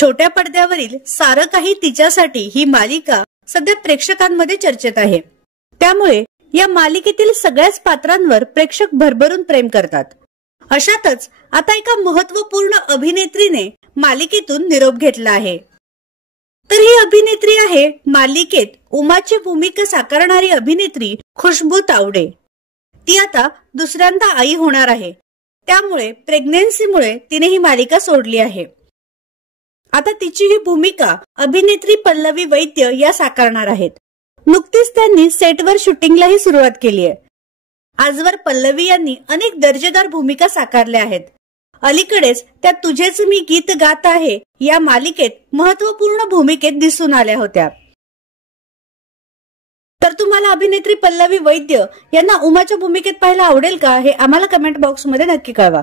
छोट्या पडद्यावरील सारं काही तिच्यासाठी ही मालिका सध्या प्रेक्षकांमध्ये चर्चेत आहे. त्यामुळे या मालिकेतील सगळ्याच पात्रांवर प्रेक्षक भरभरून प्रेम करतात. अशातच आता एका महत्त्वपूर्ण अभिनेत्रीने मालिकेतून निरोप घेतला आहे. तर ही अभिनेत्री आहे मालिकेत उमाची भूमिका साकारणारी अभिनेत्री खुशबू तावडे. ती आता दुसऱ्यांदा आई होणार आहे. त्यामुळे प्रेग्नन्सीमुळे तिने ही मालिका सोडली आहे. आता तिची ही भूमिका अभिनेत्री पल्लवी वैद्य या साकारणार आहेत. नुकतीच त्यांनी सेटवर शूटिंगलाही सुरुवात केली आहे. आजवर पल्लवी यांनी अनेक दर्जेदार भूमिका साकारल्या आहेत. अलीकडेच त्या तुझेच मी गीत गात आहे या मालिकेत महत्त्वपूर्ण भूमिकेत दिसून आल्या होत्या. तर तुम्हाला अभिनेत्री पल्लवी वैद्य यांना उमाच्या भूमिकेत पाहायला आवडेल का हे आम्हाला कमेंट बॉक्समध्ये नक्की कळवा.